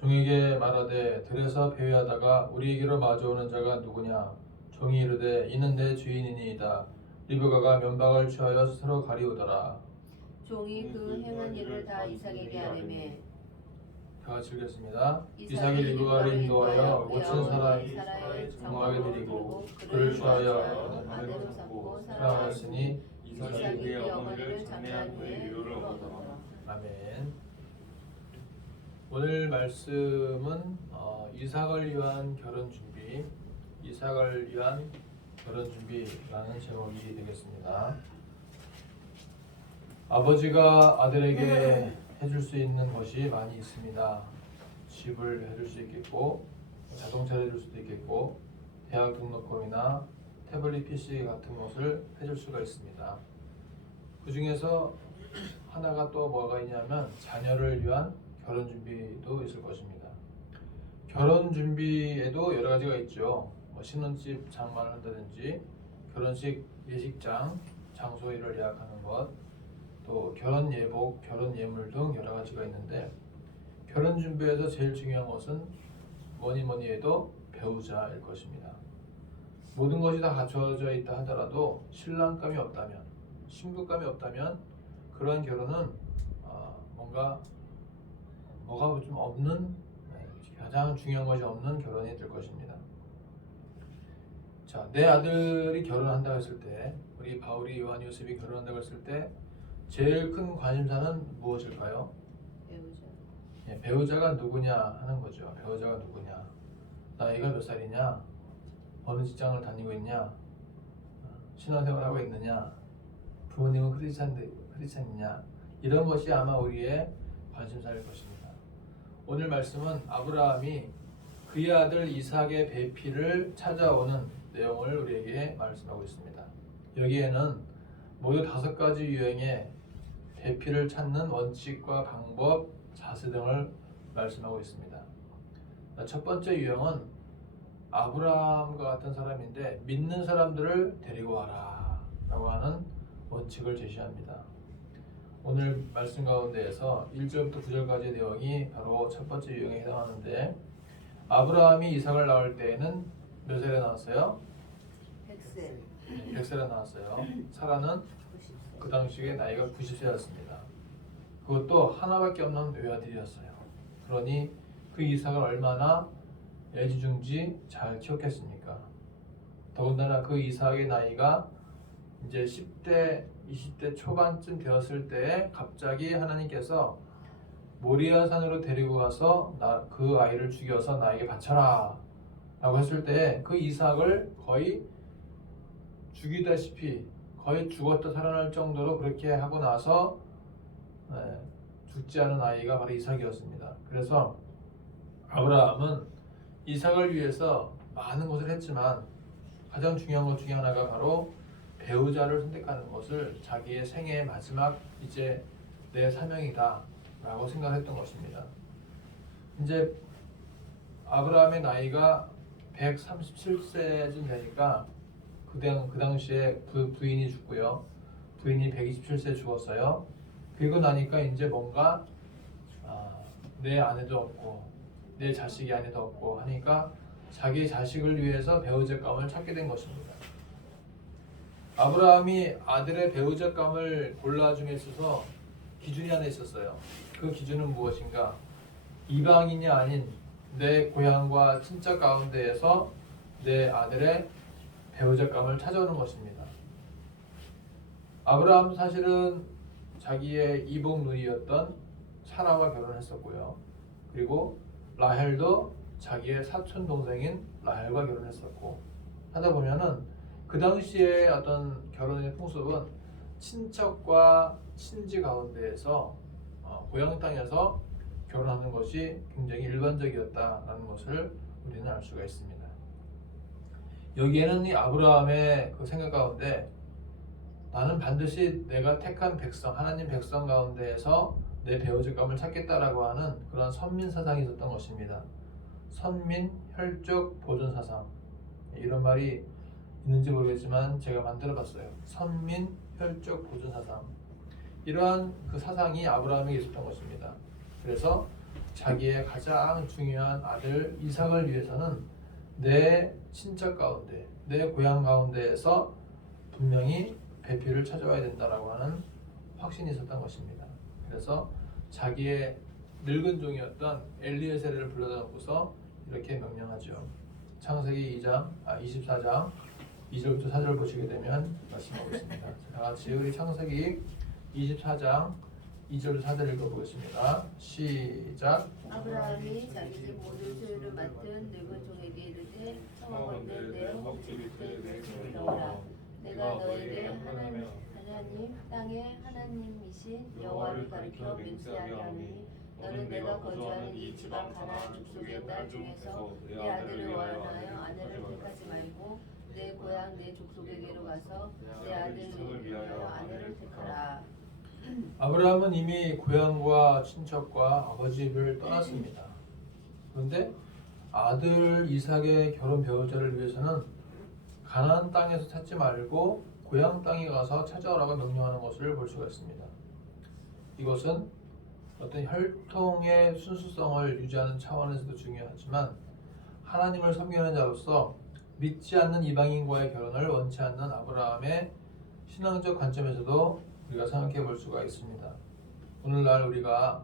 종에게 말하되 들에서 배회하다가 우리에게로 마주오는 자가 누구냐. 종이 이르되 이는 내 주인이니이다. 리브가가 면박을 취하여 스스로 가리우더라. 종이 그 행한 일을 다 이삭에게 아뢰매 다 같이 읽겠습니다. 이삭이 이삭이 리브가를 인도하여 고친 고친 사라의 사라의 장막에 장막에 드리고 그를 취하여 아내로 삼고 사랑하였으니 이삭이 그의 어머니를 장례한 후에 위로를 얻었더라. 아멘. 오늘 말씀은 이삭을 위한 결혼 준비, 이삭을 위한 결혼 준비라는 제목이 되겠습니다. 아버지가 아들에게 해줄 수 있는 것이 많이 있습니다. 집을 해줄 수 있겠고, 자동차를 해줄 수도 있겠고, 대학 등록금이나 태블릿 PC 같은 것을 해줄 수가 있습니다. 그 중에서 하나가 또 뭐가 있냐면 자녀를 위한 결혼 준비도 있을 것입니다. 결혼 준비에도 여러 가지가 있죠. 신혼집 장만을 한다든지 결혼식 예식장 장소를 예약하는 것, 또 결혼 예복, 결혼 예물 등 여러 가지가 있는데 결혼 준비에서 제일 중요한 것은 뭐니 해도 배우자일 것입니다. 모든 것이 다 갖춰져 있다 하더라도 신랑감이 없다면, 신부감이 없다면 그러한 결혼은 뭐가 좀 없는, 가장 중요한 것이 없는 결혼이 될 것입니다. 자, 내 아들이 결혼한다고 했을 때, 우리 바울이 요한 요셉이 결혼한다고 했을 때 제일 큰 관심사는 무엇일까요? 배우자. 배우자가 누구냐 하는 거죠. 배우자가 누구냐, 나이가 몇 살이냐, 어느 직장을 다니고 있냐, 신혼생활하고 있느냐, 부모님은 크리스찬이냐, 이런 것이 아마 우리의 관심사일 것입니다. 오늘 말씀은 아브라함이 그의 아들 이삭의 배필을 찾아오는 내용을 우리에게 말씀하고 있습니다. 여기에는 모두 5가지 유형의 배필을 찾는 원칙과 방법, 자세 등을 말씀하고 있습니다. 첫 번째 유형은 아브라함과 같은 사람인데 믿는 사람들을 데리고 와라 라고 하는 원칙을 제시합니다. 오늘 말씀 가운데에서 1절부터 9절까지의 내용이 바로 첫 번째 유형에 해당하는데, 아브라함이 이삭을 낳을 때에는 몇 살에 낳았어요? 100세. 100살에 낳았어요. 사라는 그 당시에 나이가 90세였습니다. 그것도 하나밖에 없는 외아들이었어요. 그러니 그 이삭을 얼마나 애지중지 잘 키웠겠습니까? 더군다나 그 이삭의 나이가 이제 10대, 20대 초반쯤 되었을 때 갑자기 하나님께서 모리아 산으로 데리고 가서 그 아이를 죽여서 나에게 바쳐라 라고 했을 때 그 이삭을 거의 죽이다시피 거의 죽었다 살아날 정도로 그렇게 하고 나서 죽지 않은 아이가 바로 이삭이었습니다. 그래서 아브라함은 이삭을 위해서 많은 것을 했지만 가장 중요한 것 중에 하나가 바로 배우자를 선택하는 것을 자기의 생애의 마지막 이제 내 사명이다 라고 생각했던 것입니다. 이제 아브라함의 나이가 137세쯤 되니까 그 당시에 부인이 죽고요. 부인이 127세 죽었어요. 그리고 나니까 이제 뭔가 내 아내도 없고 내 자식이 아내도 없고 하니까 자기 자식을 위해서 배우자감을 찾게 된 것입니다. 아브라함이 아들의 배우자감을 골라줌에 있어서 기준이 하나 있었어요. 그 기준은 무엇인가? 이방인이 아닌 내 고향과 친척 가운데에서 내 아들의 배우자감을 찾아오는 것입니다. 아브라함 사실은 자기의 이복 누이였던 사라와 결혼했었고요. 그리고 라헬도 자기의 사촌 동생인 라헬과 결혼했었고, 하다 보면은 그 당시에 어떤 결혼의 풍습은 친척과 친지 가운데에서 고향 땅에서 결혼하는 것이 굉장히 일반적이었다라는 것을 우리는 알 수가 있습니다. 여기에는 이 아브라함의 그 생각 가운데 나는 반드시 내가 택한 백성, 하나님 백성 가운데에서 내 배우자감을 찾겠다라고 하는 그런 선민 사상이 있었던 것입니다. 선민 혈족 보존 사상, 이런 말이 있는지 모르겠지만 제가 만들어 봤어요. 선민 혈족 보존 사상, 이러한 그 사상이 아브라함에게 있었던 것입니다. 그래서 자기의 가장 중요한 아들 이삭을 위해서는 내 친척 가운데, 내 고향 가운데에서 분명히 배필을 찾아와야 된다라고 하는 확신이 있었던 것입니다. 그래서 자기의 늙은 종이었던 엘리에셀을 불러다 놓고서 이렇게 명령하죠. 창세기 24장 2절부터 4절 보시게 되면 말씀하고 있습니다. 다 같이 우리 창세기 24장 2절 4절 읽어보겠습니다. 시작. 아브라함이 자기 집 모든 소유를 맡은 늙은 종에게 이르되 청하건대 내 허벅지 밑에 내 손을 넣어라. 내가 너에게 하나님 땅의 하나님이신 여호와를 가리켜 맹세하게 하니 너는 내가 거주하는 이 지방 가나안 족속의 딸 중에서 내 아들을 원하여 아내를 택하지 말고 내 고향 내 족속에게로 가서 내 아들을 위하여 아내를 택하라. 아브라함은 이미 고향과 친척과 아버지 집을 떠났습니다. 그런데 아들 이삭의 결혼 배우자를 위해서는 가나안 땅에서 찾지 말고 고향 땅에 가서 찾아오라고 명령하는 것을 볼 수가 있습니다. 이것은 어떤 혈통의 순수성을 유지하는 차원에서도 중요하지만 하나님을 섬기는 자로서 믿지 않는 이방인과의 결혼을 원치 않는 아브라함의 신앙적 관점에서도 우리가 생각해 볼 수가 있습니다. 오늘날 우리가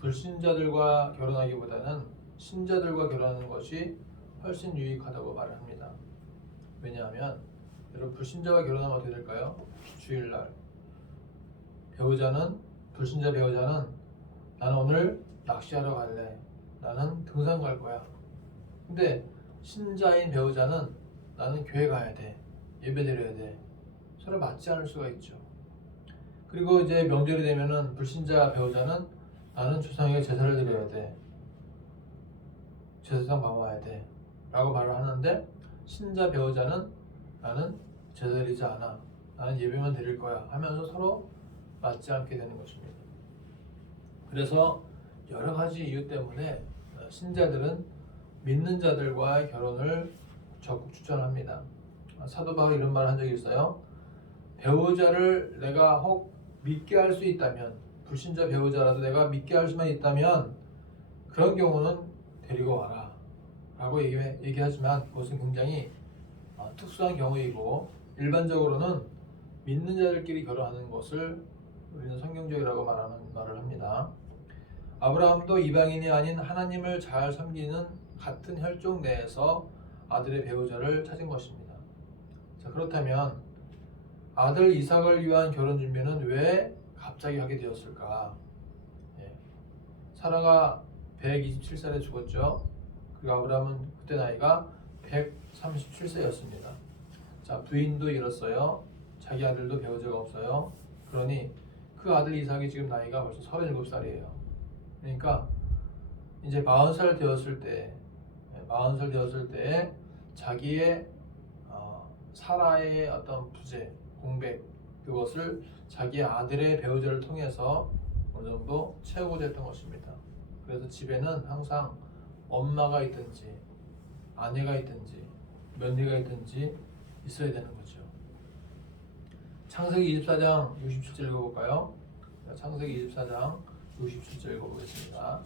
불신자들과 결혼하기보다는 신자들과 결혼하는 것이 훨씬 유익하다고 말을 합니다. 왜냐하면 여러분 불신자와 결혼하면 어떻게 될까요? 주일날 불신자 배우자는 나는 오늘 낚시하러 갈래. 나는 등산 갈 거야. 근데 신자인 배우자는 나는 교회 가야 돼. 예배 드려야 돼. 서로 맞지 않을 수가 있죠. 그리고 이제 명절이 되면은 불신자 배우자는 나는 조상에게 제사를 드려야 돼. 제사장 봐와야 돼. 라고 말을 하는데 신자 배우자는 나는 제사 드리지 않아. 나는 예배만 드릴 거야. 하면서 서로 맞지 않게 되는 것입니다. 그래서 여러 가지 이유 때문에 신자들은 믿는 자들과의 결혼을 적극 추천합니다. 사도 바울이 이런 말을 한 적이 있어요. 배우자를 내가 혹 믿게 할 수 있다면, 불신자 배우자라도 내가 믿게 할 수만 있다면 그런 경우는 데리고 와라 라고 얘기하지만 그것은 굉장히 특수한 경우이고 일반적으로는 믿는 자들끼리 결혼하는 것을 우리는 성경적이라고 말을 합니다. 아브라함도 이방인이 아닌 하나님을 잘 섬기는 같은 혈족 내에서 아들의 배우자를 찾은 것입니다. 자, 그렇다면 아들 이삭을 위한 결혼 준비는 왜 갑자기 하게 되었을까? 사라가 127살에 죽었죠. 그리고 아브라함은 그때 나이가 137세였습니다. 자, 부인도 잃었어요. 자기 아들도 배우자가 없어요. 그러니 그 아들 이삭이 지금 나이가 벌써 37살이에요. 그러니까 이제 40살 되었을 때 자기의 사라의 어떤 부재, 공백 그것을 자기의 아들의 배우자를 통해서 어느 정도 채우고자 했던 것입니다. 그래서 집에는 항상 엄마가 있든지 아내가 있든지 며느리가 있든지 있어야 되는 거죠. 창세기 24장 67절 읽어볼까요? 창세기 24장 67절 읽어보겠습니다.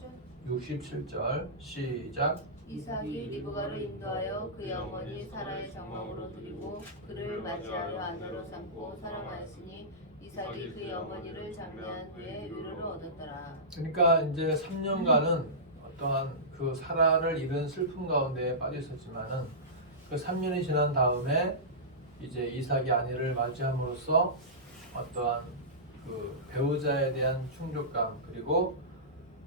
67절 시작. 이삭이 리브가를 인도하여 그의 어머니 사라의 장막으로 들이고 그를 맞이하여 아내로 삼고 사랑하였으니 이삭이 그의 어머니를 장례한 후에 위로를 얻었더라. 그러니까 이제 3년간은 어떠한 그 사라를 잃은 슬픔 가운데 빠져 있었지만은 그 3년이 지난 다음에 이제 이삭이 아내를 맞이함으로써 어떠한 그 배우자에 대한 충족감 그리고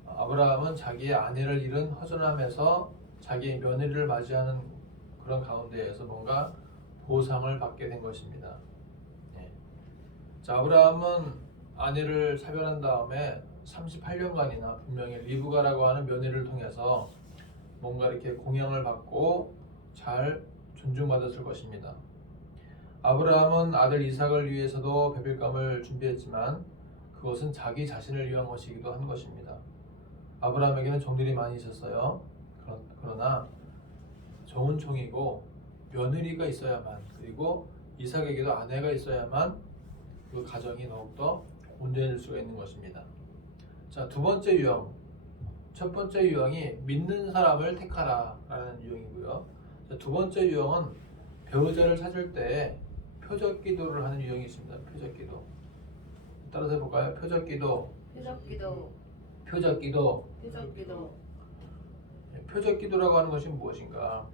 아브라함은 자기의 아내를 잃은 허전함에서 자기의 며느리를 맞이하는 그런 가운데에서 뭔가 보상을 받게 된 것입니다. 자, 아브라함은 아내를 사별한 다음에 38년간이나 분명히 리브가라고 하는 며느리를 통해서 뭔가 이렇게 공양을 받고 잘 존중받았을 것입니다. 아브라함은 아들 이삭을 위해서도 베빌감을 준비했지만 그것은 자기 자신을 위한 것이기도 한 것입니다. 아브라함에게는 종들이 많이 있었어요. 그러나 좋은 종이고 며느리가 있어야만 그리고 이삭에게도 아내가 있어야만 그 가정이 더욱더 온전해질 수가 있는 것입니다. 자, 두 번째 유형 첫 번째 유형이 믿는 사람을 택하라라는 유형이고요. 자, 두 번째 유형은 배우자를 찾을 때 표적 기도를 하는 유형이 있습니다. 표적 기도. 따라서 해볼까요? 표적 기도. 표적 기도, 표적 기도. 표적 기도. 표적 기도라고 하는 것이 무엇인가?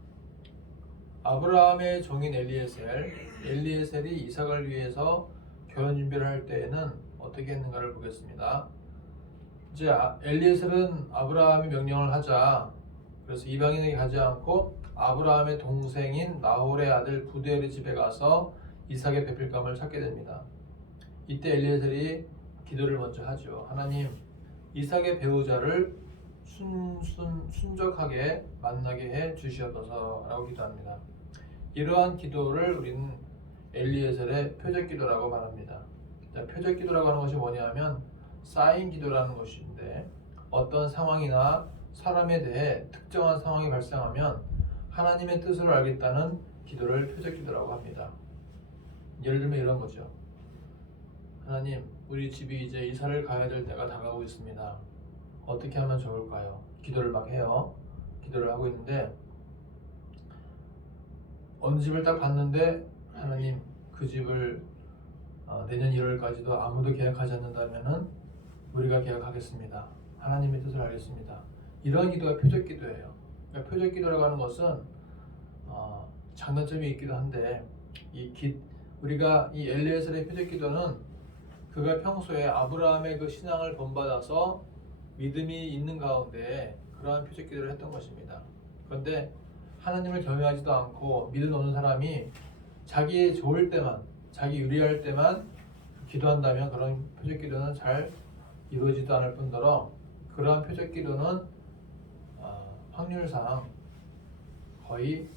아브라함의 종인 엘리에셀이 이삭을 위해서 결혼 준비를 할 때에는 어떻게 했는가를 보겠습니다. 이제 엘리에셀은 아브라함이 명령을 하자, 그래서 이방인에게 가지 않고 아브라함의 동생인 나홀의 아들 부두엘의 집에 가서 이삭의 배필감을 찾게 됩니다. 이때 엘리에셀이 기도를 먼저 하죠. 하나님, 이삭의 배우자를 순적하게 만나게 해 주시옵소서라고 기도합니다. 이러한 기도를 우리는 엘리에셀의 표적 기도라고 말합니다. 표적 기도라고 하는 것이 뭐냐면 사인 기도라는 것인데, 어떤 상황이나 사람에 대해 특정한 상황이 발생하면 하나님의 뜻을 알겠다는 기도를 표적 기도라고 합니다. 예를 들면 이런 거죠. 하나님, 우리 집이 이제 이사를 가야 될 때가 다가오고 있습니다. 어떻게 하면 좋을까요? 기도를 막 해요. 기도를 하고 있는데 어느 집을 딱 봤는데, 하나님, 그 집을 내년 1월까지도 아무도 계약하지 않는다면은 우리가 계약하겠습니다. 하나님의 뜻을 알겠습니다. 이런 기도가 표적 기도예요. 그러니까 표적 기도라고 하는 것은 장단점이 있기도 한데, 우리가 이 엘리에셀의 표적 기도는 그가 평소에 아브라함의 그 신앙을 본받아서 믿음이 있는 가운데 그러한 표적 기도를 했던 것입니다. 그런데 하나님을 경외하지도 않고 믿음 없는 사람이 자기 좋을 때만, 자기 유리할 때만 기도한다면 그런 표적 기도는 잘 이루어지지도 않을 뿐더러 그러한 표적 기도는 확률상 거의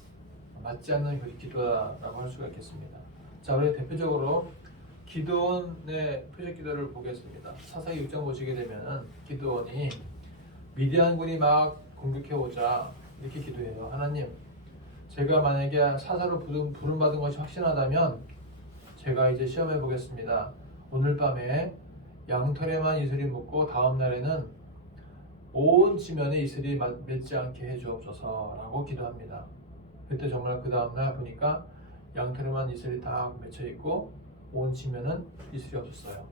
맞지 않는 기도라고 할 수가 있겠습니다. 자, 우리 대표적으로 기드온의 표적 기도를 보겠습니다. 사사기 6장 보시게 되면 기드온이 미디안군이 막 공격해 오자 이렇게 기도해요. 하나님, 제가 만약에 사사로 부름받은 것이 확신하다면 제가 이제 시험해 보겠습니다. 오늘 밤에 양털에만 이슬이 묻고 다음 날에는 온 지면에 이슬이 맺지 않게 해주옵소서라고 기도합니다. 그때 정말 그 다음 날 보니까 양털에만 이슬이 다 맺혀 있고 온 지면은 이슬이 없었어요.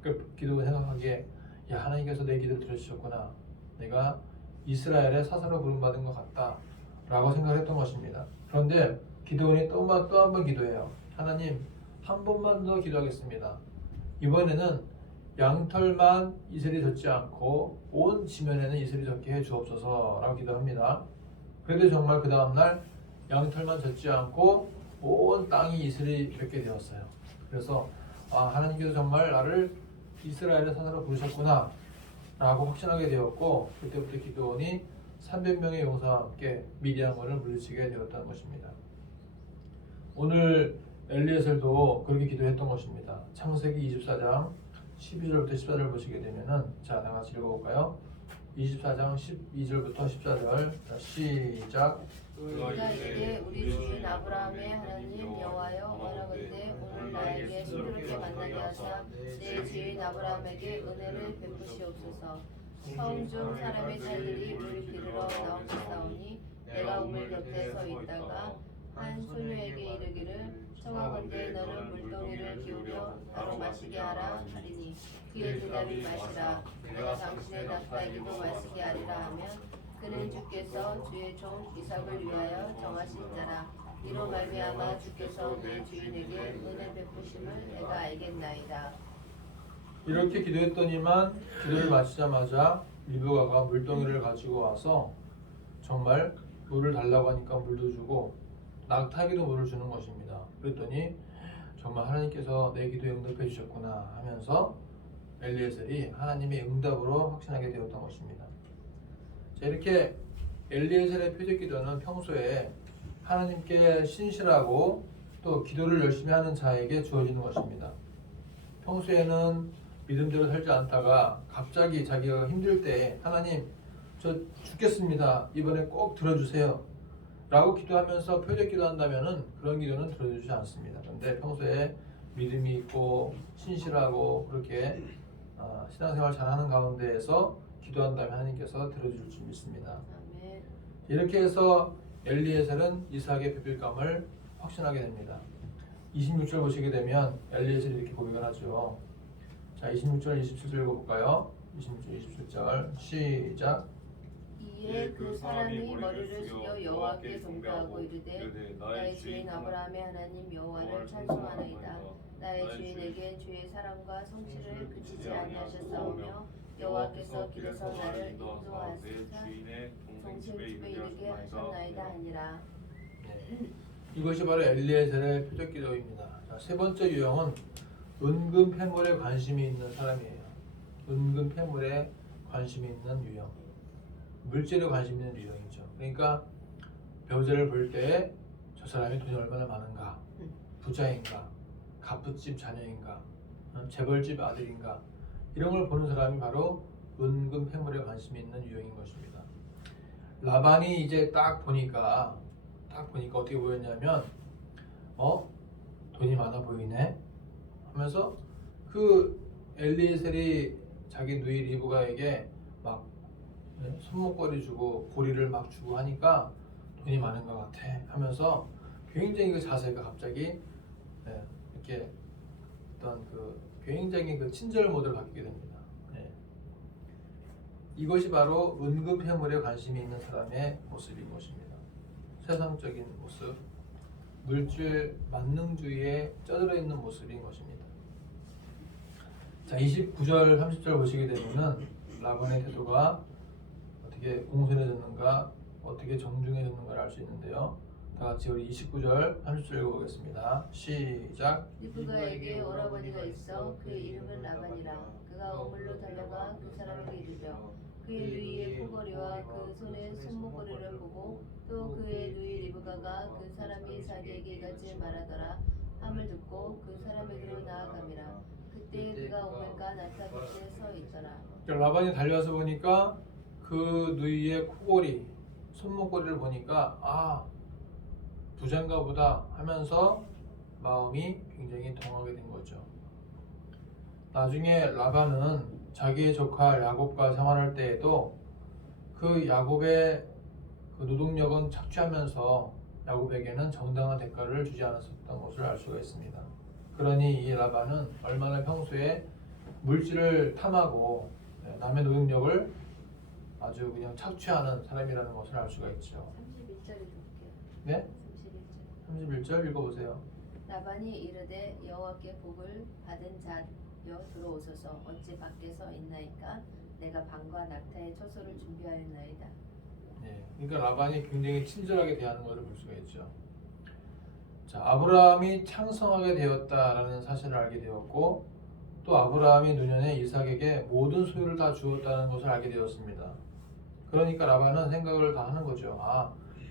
그 기도가 생각하기에, 야, 하나님께서 내 기도를 들으셨구나. 내가 이스라엘의 사사로 부름받은 것 같다 라고 생각을 했던 것입니다. 그런데 기도원이 또 한 번 기도해요. 하나님, 한 번만 더 기도하겠습니다. 이번에는 양털만 이슬이 젖지 않고 온 지면에는 이슬이 젖게 해 주옵소서 라고 기도합니다. 그런데 정말 그 다음날 양털만 젖지 않고 온 땅이 이슬이 젖게 되었어요. 그래서 하나님께서 정말 나를 이스라엘의 사사로 부르셨구나 라고 확신하게 되었고, 그때부터 기드온이 300명의 용사와 함께 미디안군을 물리치게 되었다는 것입니다. 오늘 엘리에셀도 그렇게 기도했던 것입니다. 창세기 24장 12절부터 14절 보시게 되면은, 자, 다 같이 읽어볼까요? 24장 12절부터 14절. 자, 시작. 그가 이르되 우리 주인 아브라함의 하나님 여호와여, 원하건대 오늘 나에게 순조롭게 만나게 하사 내 주인 아브라함에게 은혜를 베푸시옵소서. 성 중 사람의 딸들이 물 기르러 나오셨사오니 내가 우물 곁에 서 있다가 한 소녀에게 이르기를, 청하건대 너는 물동이를 기울여 나로 마시게 하라 하리니 그의 대답이, 마시라. 내가 당신의 낙타에게도 마시게 하리라 하면, 그는 주께서 주의 종 이삭을 위하여 정하신 자라. 이로 말미암아 주께서 내 주인에게 은혜 베푸심을 내가 알겠나이다. 이렇게 기도했더니만 기도를 마치자마자 리브가가 물동이를 가지고 와서 정말 물을 달라고 하니까 물도 주고 낙타에게도 물을 주는 것입니다. 그랬더니 정말 하나님께서 내 기도에 응답해 주셨구나 하면서 엘리에셀이 하나님의 응답으로 확신하게 되었던 것입니다. 자, 이렇게 엘리에셀의 표적 기도는 평소에 하나님께 신실하고 또 기도를 열심히 하는 자에게 주어지는 것입니다. 평소에는 믿음대로 살지 않다가 갑자기 자기가 힘들 때, 하나님, 저 죽겠습니다. 이번에 꼭 들어주세요 라고 기도하면서 표적 기도한다면은 그런 기도는 들어주지 않습니다. 그런데 평소에 믿음이 있고 신실하고 그렇게 신앙생활 잘하는 가운데에서 기도한다면 하나님께서 들어줄 줄 믿습니다. 아멘. 이렇게 해서 엘리에셀은 이삭의 베빌감을 확신하게 됩니다. 26절 보시게 되면 엘리에셀이 이렇게 고백을 하죠. 자, 26절, 27절 읽어볼까요? 26절, 27절 시작. 이에 그 사람이 머리를 숙여 여호와께 동도하고 이르되 나의 주인 아브라함의 하나님 여호와를 찬송하나이다. 나의 주인에게 주의 사랑과 성실을 그치지 아니하셨사오며 여호와께서 길에서 나를 인도하사 동생집에 이르게 하셨나이다 하니라. 네. 이것이 바로 엘리에셀의 표적 기도입니다. 자, 세 번째 유형은 은근 패물에 관심이 있는 사람이에요. 은근 패물에 관심이 있는 유형. 물질에 관심 있는 유형이죠. 그러니까 배우자를 볼 때 저 사람이 돈이 얼마나 많은가, 부자인가, 갑부집 자녀인가, 재벌집 아들인가, 이런 걸 보는 사람이 바로 은근 패물에 관심이 있는 유형인 것입니다. 라반이 이제 딱 보니까 어떻게 보였냐면 돈이 많아 보이네 하면서 그 엘리에셀이 자기 누이 리브가에게 막 손목걸이 주고 고리를 막 주고 하니까 돈이 많은 것 같아 하면서 굉장히 그 자세가 갑자기 이렇게 어떤 그 굉장히 그 친절 모드를 바뀌게 됩니다. 이것이 바로 은근 패물에 관심이 있는 사람의 모습인 것입니다. 세상적인 모습, 물질 만능주의에 쩌들어 있는 모습인 것입니다. 자, 29절, 30절 보시게 되면은 라반의 태도가 어떻게 공손해졌는가, 어떻게 정중해졌는가를 알 수 있는데요. 다 같이 우리 29절, 30절 읽어보겠습니다. 시작. 리브가에게 오라버니가 있어 그 이름은 라반이라. 그가 오물로 달려가 그 사람에게 이르며 그의 누이의 코걸이와 그 손의 손목걸이를 보고 또 그의 누이 리브가가 그 사람이 자기에게 이같이 말하더라 함을 듣고 그 사람에게로 나아가미라. 그때 그가 오멜과 나타 곁에 서 있더라. 라반이 달려와서 보니까 그 누이의 코걸이, 손목걸이를 보니까 부자인가 보다 하면서 마음이 굉장히 동하게 된 거죠. 나중에 라반은 자기의 조카 야곱과 생활할 때에도 그 야곱의 그 노동력은 착취하면서 야곱에게는 정당한 대가를 주지 않았었던 것을 알 수가 있습니다. 그러니 이 라반은 얼마나 평소에 물질을 탐하고 남의 노동력을 아주 그냥 착취하는 사람이라는 것을 알 수가 있죠. 31절 읽을게요. 네? 31절. 31절 읽어보세요. 라반이 이르되 여호와께 복을 받은 자여 들어오소서 어찌 밖에서 있나이까 내가 방과 낙타의 처소를 준비하였나이다. 네, 그러니까 라반이 굉장히 친절하게 대하는 것을 볼 수가 있죠. 자, 아브라함이 창성하게 되었다라는 사실을 알게 되었고 또 아브라함이 노년에 이삭에게 모든 소유를 다 주었다는 것을 알게 되었습니다. 그러니까 라반은 생각을 다 하는 거죠.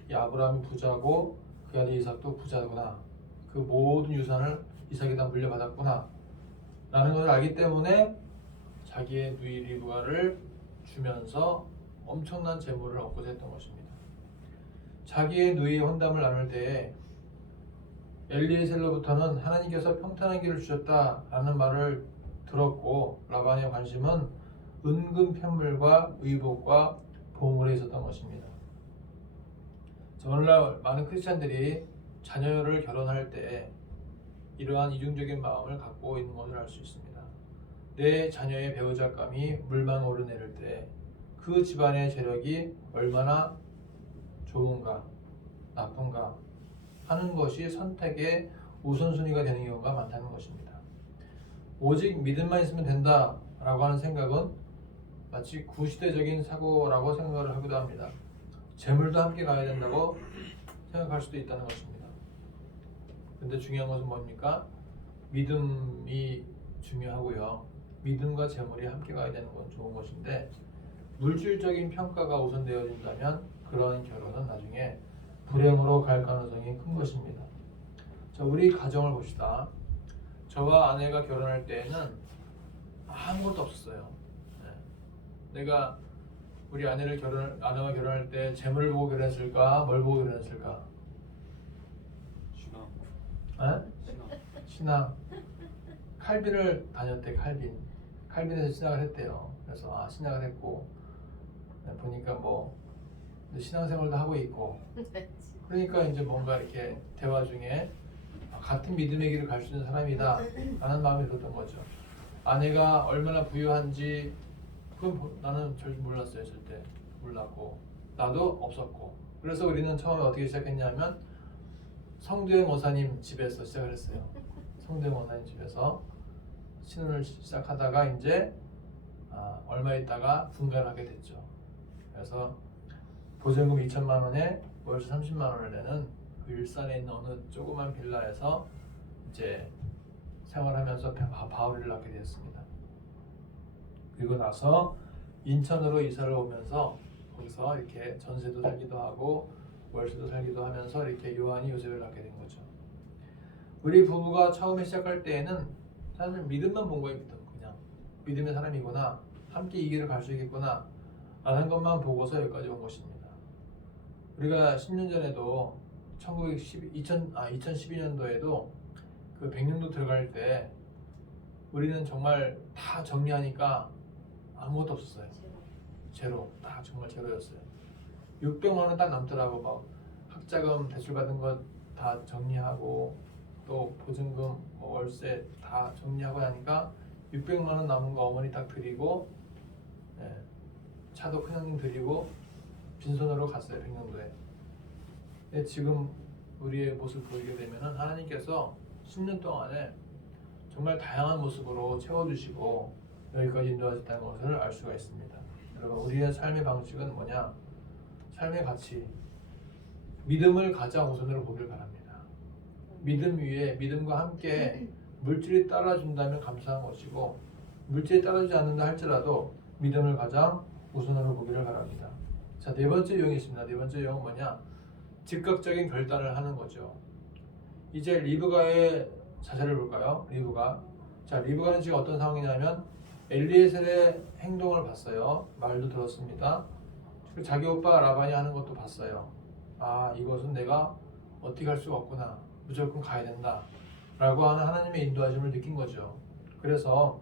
이 아브라함이 부자고 그 아들 이삭도 부자구나. 그 모든 유산을 이삭이 다 물려받았구나 라는 것을 알기 때문에 자기의 누이 리브가를 주면서 엄청난 재물을 얻고자 했던 것입니다. 자기의 누이의 혼담을 나눌 때에 엘리에셀로부터는 하나님께서 평탄한 길을 주셨다라는 말을 들었고 라반의 관심은 은근 편물과 의복과 보물에 있었던 것입니다. 오늘날 많은 크리스찬들이 자녀를 결혼할 때 이러한 이중적인 마음을 갖고 있는 것을 알 수 있습니다. 내 자녀의 배우자감이 물망 오르내릴 때 그 집안의 재력이 얼마나 좋은가 나쁜가 하는 것이 선택의 우선순위가 되는 경우가 많다는 것입니다. 오직 믿음만 있으면 된다라고 하는 생각은 마치 구시대적인 사고라고 생각을 하기도 합니다. 재물도 함께 가야 된다고 생각할 수도 있다는 것입니다. 근데 중요한 것은 뭡니까? 믿음이 중요하고요. 믿음과 재물이 함께 가야 되는 건 좋은 것인데 물질적인 평가가 우선되어진다면 그런 결혼은 나중에 불행으로 갈 가능성이 큰 것입니다. 자, 우리 가정을 봅시다. 저와 아내가 결혼할 때에는 아무것도 없었어요. 내가 우리 아내와 결혼할 때 재물을 보고 결혼했을까? 뭘 보고 결혼했을까? 신앙. 칼빈을 다녔대. 칼빈에서 신학을 했대요. 그래서 신학을 했고 보니까 뭐 신앙생활도 하고 있고 그러니까 이제 뭔가 이렇게 대화 중에 같은 믿음의 길을 갈 수 있는 사람이다 라는 마음이 들었던 거죠. 아내가 얼마나 부유한지 그건 나는 절대 몰랐어요. 절대 몰랐고 나도 없었고 그래서 우리는 처음에 어떻게 시작했냐면 성도영 원사님 집에서 시작을 했어요. 성도영 원사님 집에서 신혼을 시작하다가 이제 얼마 있다가 분가를 하게 됐죠. 그래서 보증금 2천만 원에 월세 30만 원을 내는 그 일산에 있는 어느 조그만 빌라에서 이제 생활하면서 바울이를 낳게 되었습니다. 그리고 나서 인천으로 이사를 오면서 거기서 이렇게 전세도 살기도 하고 월세도 살기도 하면서 이렇게 요한이 요셉을 낳게 된 거죠. 우리 부부가 처음에 시작할 때에는 사실 믿음만 본 거예요. 그냥 믿음의 사람이구나, 함께 이 길을 갈 수 있겠구나 라는 것만 보고서 여기까지 온 것입니다. 우리가 10년 전에도 2012년도에도 그 백령도 들어갈 때 우리는 정말 다 정리하니까 아무것도 없었어요. 제로, 다 정말 제로였어요. 600만 원 딱 남더라고. 막 학자금 대출 받은 것 다 정리하고 또 보증금, 뭐 월세 다 정리하고 나니까 600만 원 남은 거 어머니 딱 드리고, 차도 큰형님 드리고 빈손으로 갔어요. 백령도에. 근데 지금 우리의 모습을 보이게 되면은 하나님께서 10년 동안에 정말 다양한 모습으로 채워주시고 여기까지 인도하셨다는 것을 알 수가 있습니다. 여러분, 우리의 삶의 방식은 뭐냐? 삶의 가치, 믿음을 가장 우선으로 보길 바랍니다. 믿음 위에 믿음과 함께 물질이 따라준다면 감사한 것이고, 물질이 따라주지 않는다 할지라도 믿음을 가장 우선으로 보기를 바랍니다. 자, 네 번째 유형이 있습니다. 네 번째 유형은 뭐냐? 즉각적인 결단을 하는 거죠. 이제 리브가의 자세를 볼까요? 리브가는 지금 어떤 상황이냐면 엘리에셀의 행동을 봤어요. 말도 들었습니다. 자기 오빠 라반이 하는 것도 봤어요. 이것은 내가 어떻게 할 수가 없구나, 무조건 가야 된다 라고 하는 하나님의 인도하심을 느낀 거죠. 그래서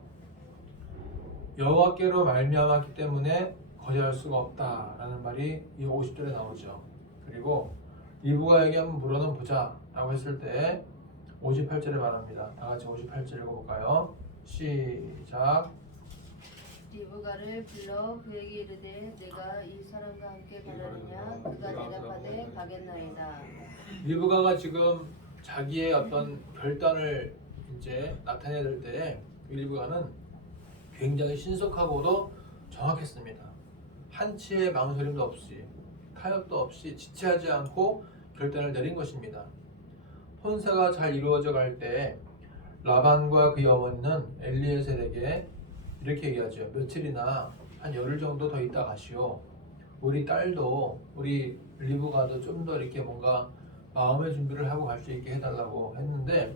여호와께로 말미암았기 때문에 거절할 수가 없다라는 말이 이 50절에 나오죠. 그리고 리브가에게 한번 물어는 보자 라고 했을 때 58절에 말합니다. 다 같이 58절 읽어볼까요? 시작. 리브가를 불러 그에게 이르되 내가 이 사람과 함께 가려느냐? 그가 대답하되 가겠나이다. 리브가가 지금 자기의 어떤 결단을 이제 나타내야 될 때 리브가는 굉장히 신속하고도 정확했습니다. 한치의 망설임도 없이, 타협도 없이, 지체하지 않고 결단을 내린 것입니다. 혼사가 잘 이루어져 갈 때 라반과 그의 어머니는 엘리에셀에게 이렇게 얘기하죠. 며칠이나 한 열흘 정도 더 있다 가시오. 우리 딸도, 우리 리브가도 좀 더 이렇게 뭔가 마음의 준비를 하고 갈 수 있게 해달라고 했는데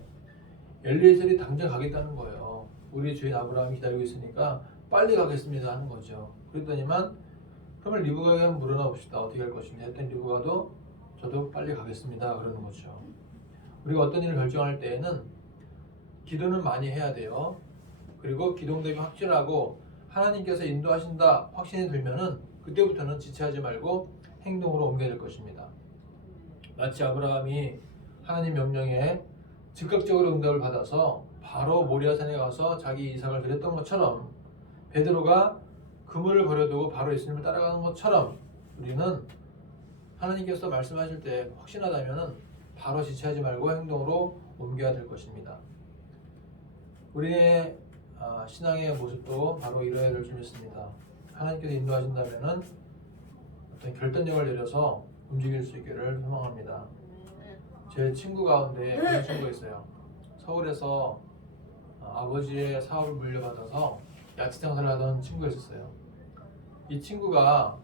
엘리에셀이 당장 가겠다는 거예요. 우리 주인 아브라함이 기다리고 있으니까 빨리 가겠습니다 하는 거죠. 그랬더니만 그러면 리브가에게 한번 물어나 봅시다. 어떻게 할 것인지 했더니 리브가도 저도 빨리 가겠습니다 그러는 거죠. 우리가 어떤 일을 결정할 때에는 기도는 많이 해야 돼요. 그리고 기도응답이 확실하고 하나님께서 인도하신다 확신이 들면은 그때부터는 지체하지 말고 행동으로 옮겨야 될 것입니다. 마치 아브라함이 하나님 명령에 즉각적으로 응답을 받아서 바로 모리아산에 가서 자기 이삭을 드렸던 것처럼, 베드로가 그물을 버려두고 바로 예수님을 따라가는 것처럼 우리는 하나님께서 말씀하실 때 확신하다면은 바로 지체하지 말고 행동으로 옮겨야 될 것입니다. 우리의 신앙의 모습도 바로 이러해야 될 줄 믿습니다. 하나님께서 인도하신다면은 어떤 결단력을 내려서 움직일 수 있기를 소망합니다. 제 친구 가운데 그런 친구가 있어요. 서울에서 아버지의 사업을 물려받아서 야채 장사를 하던 친구가 있었어요. 이 친구가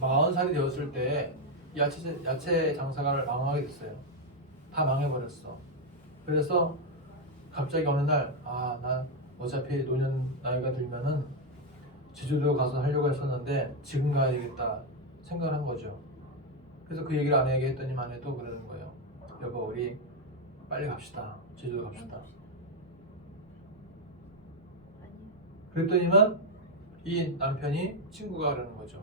40살이 되었을 때 야채 장사를 망하게 됐어요. 다 망해버렸어. 그래서 갑자기 어느 날 나 어차피 노년 나이가 들면은 제주도 가서 하려고 했었는데 지금 가야 되겠다 생각을 한 거죠. 그래서 그 얘기를 아내에게 했더니 아내도 그러는 거예요. 여보, 우리 빨리 갑시다. 제주도 갑시다. 그랬더니만 이 남편이 친구가 그러는 거죠.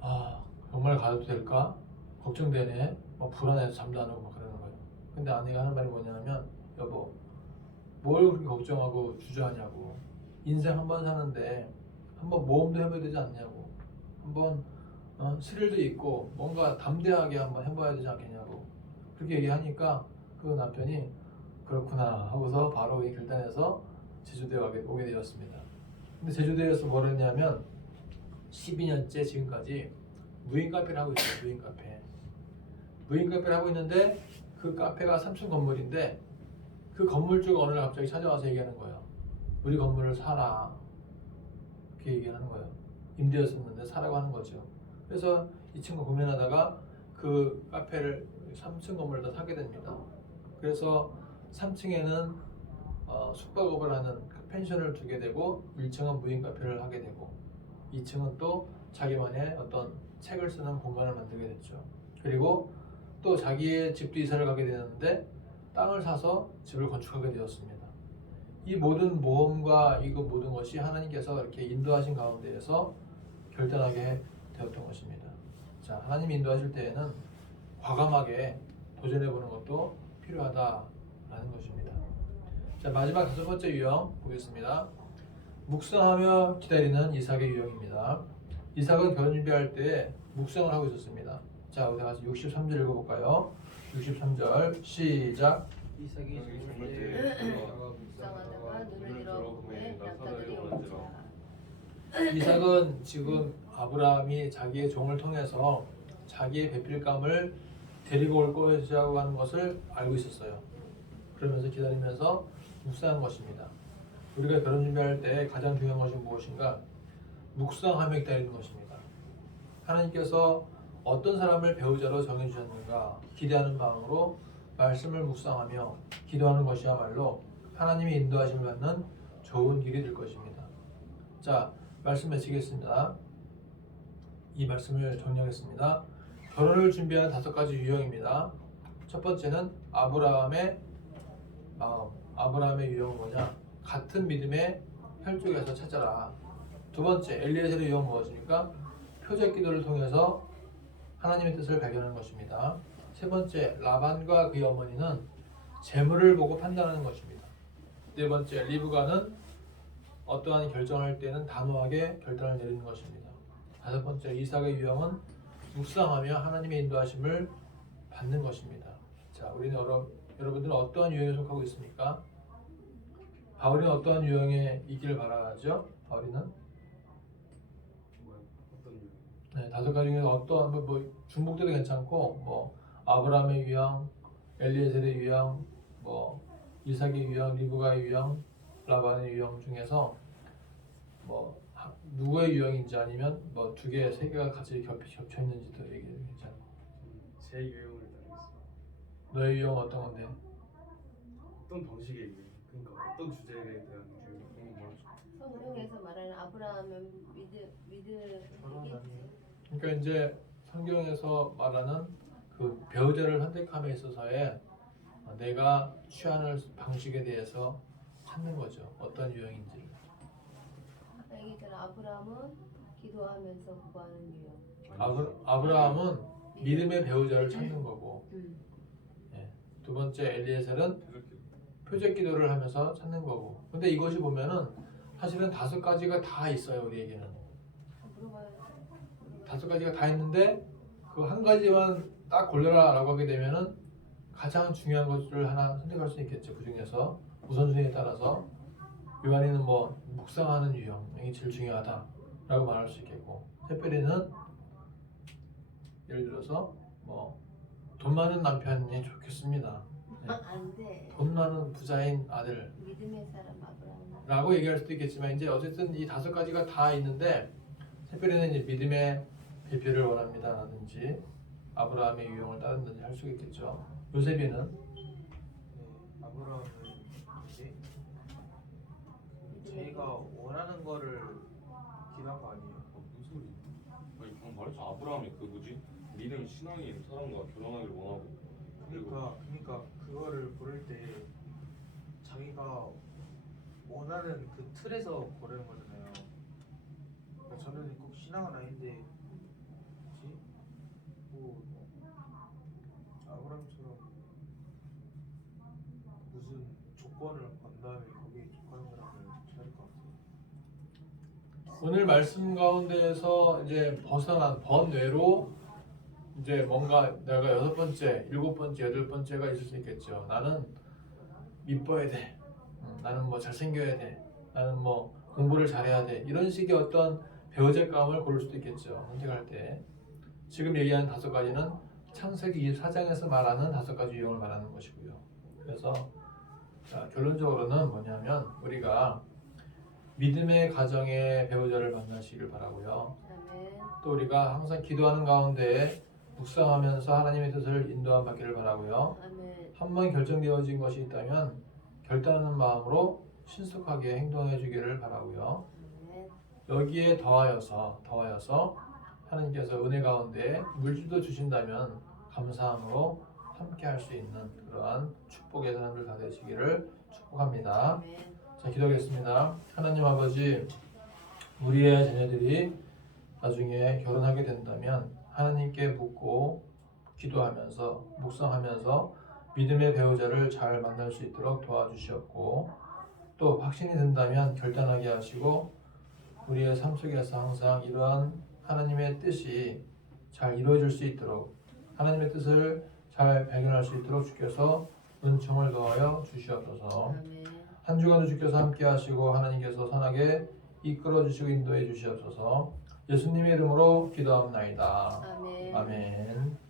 아 정말 가도 될까? 걱정되네. 막 불안해서 잠도 안 오고 막 그러는 거예요. 근데 아내가 하는 말이 뭐냐면 여보 뭘 그렇게 걱정하고 주저하냐고. 인생 한 번 사는데 한번 모험도 해봐야 되지 않냐고. 한번 스릴도 있고 뭔가 담대하게 한번 해봐야 되지 않겠냐고. 그렇게 얘기하니까 그 남편이 그렇구나 하고서 바로 이 결단해서 제주도에 오게 되었습니다. 근데 제주도에서 뭘 했냐면 12년째 지금까지 무인 카페를 하고 있어요. 무인 카페. 무인 카페를 하고 있는데 그 카페가 3층 건물인데 그 건물주가 어느 날 갑자기 찾아와서 얘기하는 거예요. 우리 건물을 사라. 그렇게 얘기하는 거예요. 임대였었는데 사라고 하는 거죠. 그래서 이 친구 고민하다가 그 카페를 3층 건물을 다 사게 됩니다. 그래서 3층에는 숙박업을 하는 펜션을 두게 되고 1층은 무인 카페를 하게 되고 2층은 또 자기만의 어떤 책을 쓰는 공간을 만들게 됐죠. 그리고 또 자기의 집도 이사를 가게 되는데 땅을 사서 집을 건축하게 되었습니다. 이 모든 모험과 이거 모든 것이 하나님께서 이렇게 인도하신 가운데에서 결단하게 되었던 것입니다. 자, 하나님이 인도하실 때에는 과감하게 도전해 보는 것도 필요하다라는 것입니다. 자, 마지막 5번째 유형 보겠습니다. 묵상하며 기다리는 이삭의 유형입니다. 이삭은 결혼 준비할 때 묵상을 하고 있었습니다. 자, 우리 같이 63절 읽어볼까요? 63절 시작. 이삭이 묵상하다가 눈을 들어보매 낙타들이 오는지라. 이삭은 지금 아브라함이 자기의 종을 통해서 자기의 배필감을 데리고 올 것이라고 하는 것을 알고 있었어요. 그러면서 기다리면서 묵상한 것입니다. 우리가 결혼 준비할 때 가장 중요한 것이 무엇인가? 묵상하며 기다리는 것입니다. 하나님께서 어떤 사람을 배우자로 정해주셨는가 기대하는 마음으로 말씀을 묵상하며 기도하는 것이야말로 하나님의 인도하심을 받는 좋은 길이 될 것입니다. 자, 말씀 마치겠습니다. 이 말씀을 정리하겠습니다. 결혼을 준비한 5가지 유형입니다. 첫 번째는 아브라함의 마음. 아브라함의 유형은 뭐냐? 같은 믿음의 혈족에서 찾아라. 두 번째, 엘리에셀의 유형은 무엇입니까? 표적 기도를 통해서 하나님의 뜻을 발견하는 것입니다. 세 번째, 라반과 그의 어머니는 재물을 보고 판단하는 것입니다. 네 번째, 리브가는 어떠한 결정을 할 때는 단호하게 결단을 내리는 것입니다. 다섯 번째, 이삭의 유형은 묵상하며 하나님의 인도하심을 받는 것입니다. 자, 우리는 여러분들은 어떠한 유형에 속하고 있습니까? 바울이는 어떠한 유형에 있기를 바라죠? 바울이는? 어떤 유? 네, 5가지 중에서 어떠한 뭐 중복돼도 괜찮고 뭐 아브라함의 유형, 엘리에셀의 유형, 뭐 이삭의 유형, 리브가의 유형, 라반의 유형 중에서 뭐 누구의 유형인지 아니면 뭐 2개, 3개가 같이 겹쳐 있는지도 얘기해 괜찮아요. 제 유형을 따르겠습니다. 너의 유형 어떤 건데? 어떤 방식의 유형? 그러니까 어떤 주제에 대한 유형? 성경에서 말하는 아브라함은 믿으겠지. 그러니까 이제 성경에서 말하는 그 배우자를 선택함에 있어서의 내가 취하는 방식에 대해서 찾는 거죠. 어떤 유형인지. 아까 얘기했잖아. 아브라함은 기도하면서 구하는 유형. 아브라함은 믿음의 배우자를 찾는 거고, 음. 예. 두 번째 엘리에셀은 표적 기도를 하면서 찾는 거고. 근데 이것이 보면은 사실은 5가지가 다 있어요. 우리에게는 물어봐요. 5가지가 다 있는데 그 한 가지만 딱 골라라라고 하게 되면은 가장 중요한 것을 하나 선택할 수 있겠죠. 그 중에서 우선순위에 따라서 요한이는 뭐 묵상하는 유형이 제일 중요하다라고 말할 수 있겠고, 셋별이는 예를 들어서 뭐 돈 많은 남편이 좋겠습니다. 네. 안 돼. 돈 많은 부자인 아들. 믿음의 사람 아브라함. 라고 얘기할 수도 있겠지만 이제 어쨌든 이 5가지가 다 있는데 특별히는 이제 믿음의 배필을 원합니다 라든지 아브라함의 유형을 따른다든지 할 수 있겠죠. 요셉이는 아브라함은 뭐지? 자기가 원하는 거를 기도한 거 아니에요? 무슨 소리? 아니 방금 말했잖아. 아브라함이 그 뭐지? 믿음 신앙인 사람과 결혼하기를 원하고. 그러니까 그거를 고를 때 자기가 원하는 그 틀에서 고르는 거잖아요. 저는 꼭 신앙은 아닌데 뭐지? 뭐 아브라함처럼 무슨 조건을 건 다음에 거기에 족하는 사람을 찾을 것 같아요. 오늘 말씀 가운데에서 이제 벗어난 번외로 이제 뭔가 내가 6번째, 7번째, 8번째가 있을 수 있겠죠. 나는 이뻐야 돼. 나는 뭐 잘생겨야 돼. 나는 뭐 공부를 잘해야 돼. 이런 식의 어떤 배우자감을 고를 수도 있겠죠. 선택할 때. 지금 얘기하는 5가지는 창세기 24장에서 말하는 5가지 유형을 말하는 것이고요. 그래서 자, 결론적으로는 뭐냐면 우리가 믿음의 가정의 배우자를 만나시길 바라고요. 아멘. 또 우리가 항상 기도하는 가운데 묵상하면서 하나님의 뜻을 인도함 받기를 바라고요. 아멘. 한번 결정되어진 것이 있다면 결단하는 마음으로 신속하게 행동해 주기를 바라고요. 아멘. 여기에 더하여서 하나님께서 은혜 가운데 물질도 주신다면 감사함으로 함께 할 수 있는 그러한 축복의 삶을 다 되시기를 축복합니다. 아멘. 자, 기도하겠습니다. 하나님 아버지, 우리의 자녀들이 나중에 결혼하게 된다면 하나님께 묻고 기도하면서 묵상하면서 믿음의 배우자를 잘 만날 수 있도록 도와주시옵고, 또 확신이 든다면 결단하게 하시고 우리의 삶 속에서 항상 이러한 하나님의 뜻이 잘 이루어질 수 있도록, 하나님의 뜻을 잘 발견할 수 있도록 주께서 은총을 더하여 주시옵소서. 아멘. 한 주간도 주께서 함께 하시고 하나님께서 선하게 이끌어 주시고 인도해 주시옵소서. 예수님의 이름으로 기도합나이다. 아멘. 아멘.